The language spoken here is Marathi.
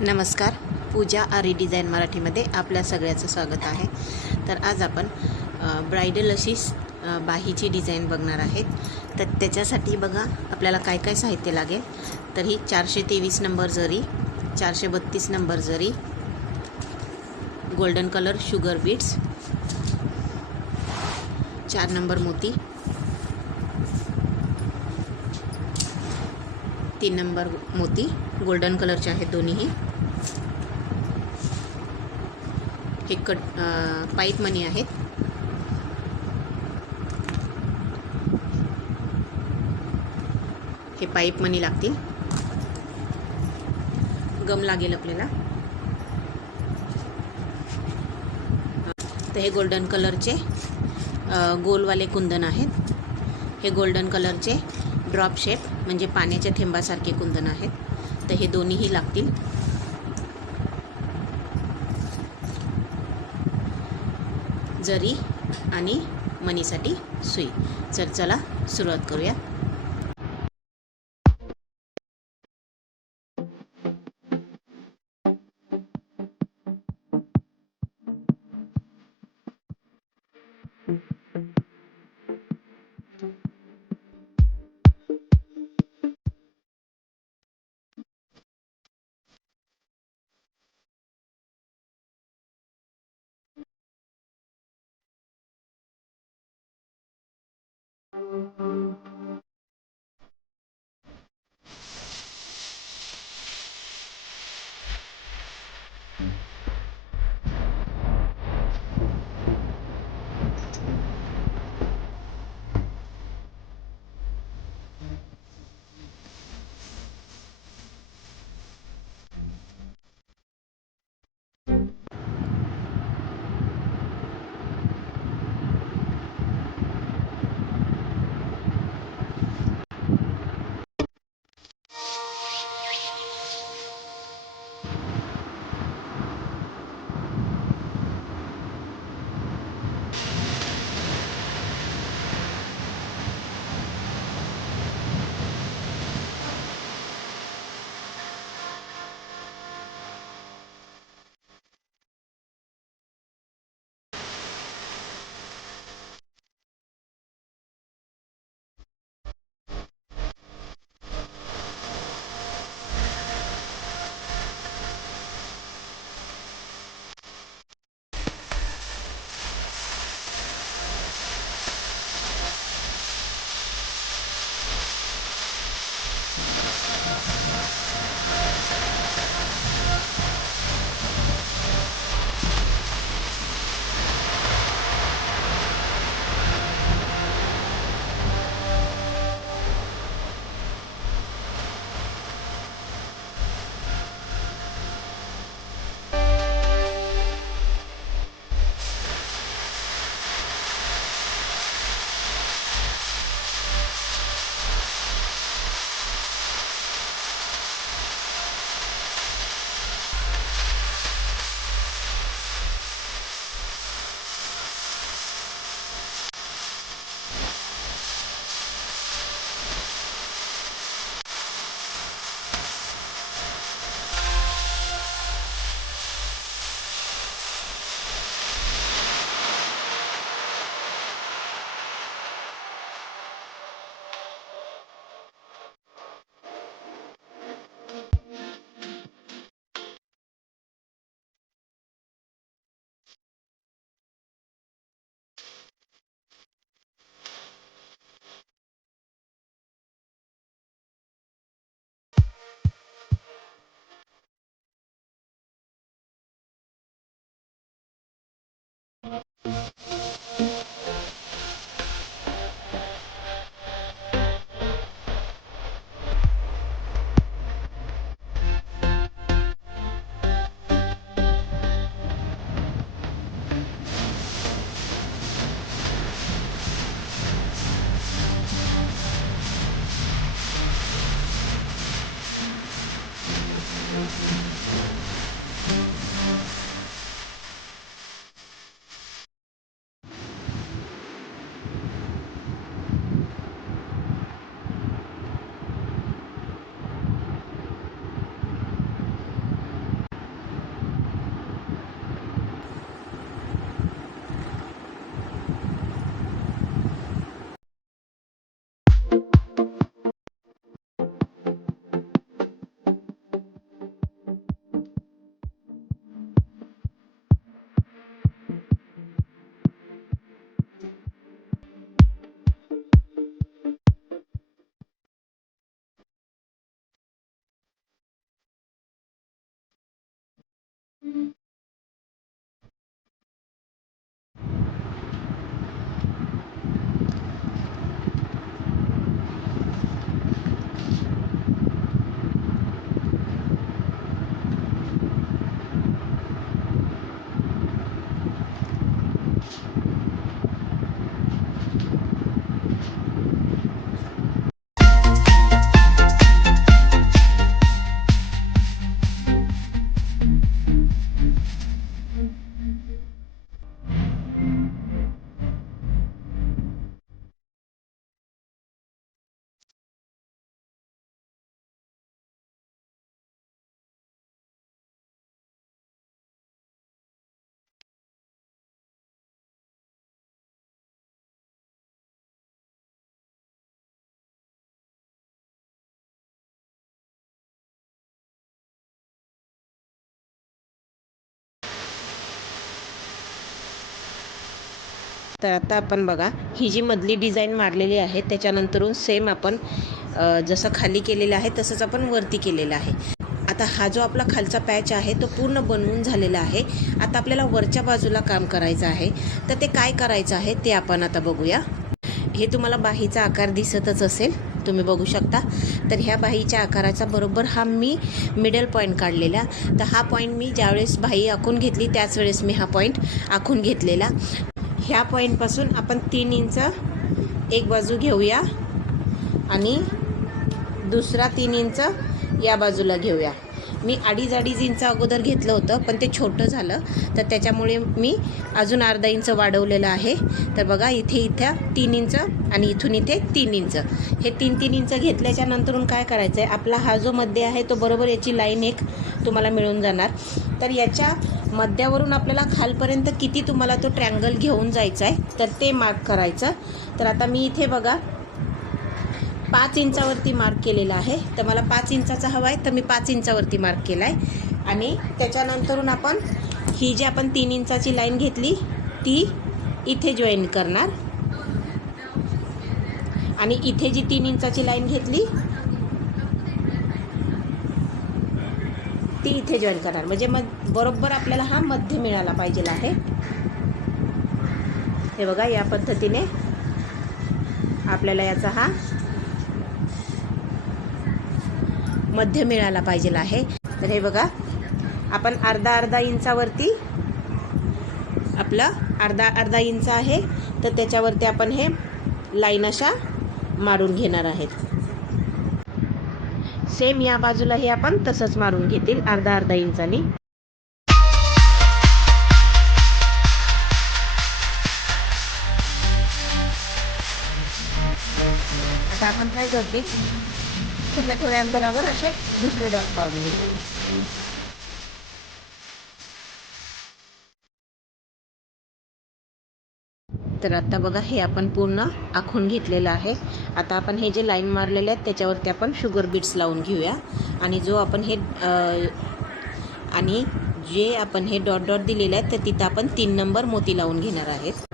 नमस्कार. पूजा आरी डिझाईन मराठीमध्ये आपल्या सगळ्याचं स्वागत आहे. तर आज आपण ब्रायडल अशी बाहीची डिझाईन बघणार आहेत. तर त्याच्यासाठी बघा आपल्याला काय काय साहित्य लागेल. तर ही 423 नंबर जरी, 432 नंबर जरी, golden colour sugar beads, 4 number मोती, 3 नंबर मोती गोल्डन कलरचे आहेत दोन्हीही. हे पाईप मनी आहेत. हे पाईप मनी लागतील. गम लागेल आपल्याला. तर हे गोल्डन कलरचे गोलवाले कुंदन आहेत. हे गोल्डन कलरचे ड्रॉप शेप म्हणजे पाण्याच्या थेंबासारखे कुंदन आहेत. तर हे दोन्हीही लागतील. जरी आणि मनीसाठी सुई. चला सुरुवात करूया. तर आता आपण बघा, ही जी मधली डिझाईन मारलेली आहे त्याच्यानंतरून सेम आपण जसं खाली केलेलं आहे तसंच आपण वरती केलेलं आहे. आता हा जो आपला खालचा पॅच आहे तो पूर्ण बनवून झालेला आहे. आता आपल्याला वरच्या बाजूला काम करायचं आहे. तर ते काय करायचं आहे ते आपण आता बघूया. हे तुम्हाला बाहीचा आकार दिसतच असेल, तुम्ही बघू शकता. तर ह्या बाहीच्या आकाराचा बरोबर हा मी मिडल पॉईंट काढलेला. तर हा पॉईंट मी ज्यावेळेस बाही आखून घेतली त्याच वेळेस मी हा पॉईंट आखून घेतलेला. ह्या पॉईंटपासून आपण 3 इंच एक बाजू घेऊया आणि दुसरा 3 इंच या बाजूला घेऊया. मी 2.5 इंच अगोदर घेतलं होतं, पण ते छोटं झालं तर त्याच्यामुळे मी अजून अर्धा इंच वाढवलेलं आहे. तर बघा, इथं 3 इंच आणि इथून इथे 3 इंच, हे 3-3 इंच घेतल्याच्या नंतरून काय करायचं आहे, आपला हा जो मध्य आहे तो बरोबर याची लाईन एक तुम्हाला मिळून जाणार. तर याच्या मध्यावरून आपल्याला खालपर्यंत किती तुम्हाला तो ट्रँगल घेऊन जायचा आहे तर ते मार्क करायचं. तर आता मी इथे बघा 5 इंचावरती मार्क केलेला आहे. तर मला 5 इंचाचा हवा आहे तर मी 5 इंचावरती मार्क केला आहे. आणि त्याच्यानंतरून आपण ही जी आपण 3 इंचाची लाईन घेतली ती इथे जॉईन करणार आणि इथे जी 3 इंचाची लाईन घेतली ती इथे जॉईन करणार. म्हणजे मग बरोबर आपल्याला हा मध्य मिळाला पाहिजे आहे. हे बघा, या पद्धतीने आपल्याला याचा हा मध्य मिळाला पाहिजे आहे. तर हे बघा, आपण अर्धा इंचावरती आपला अर्धा इंच आहे तर त्याच्यावरती आपण हे लाईन अशा मारून घेणार आहेत. सेम या बाजूला हे आपण तसंच मारून घेतील अर्धा इंचानी. आता आपण काय करते, थोड्या अंतरावर असे दुसरे डॉट पाडून घेऊ. तर आता बघा, हे आपण पूर्ण आखून घेतलेलं आहे. आता आपण हे जे लाईन मारलेले आहेत त्याच्यावरती आपण शुगर बीट्स लावून घेऊया. आणि जो आपण हे आणि जे आपण हे डॉट दिलेले आहेत तर तिथं आपण 3 नंबर मोती लावून घेणार आहेत.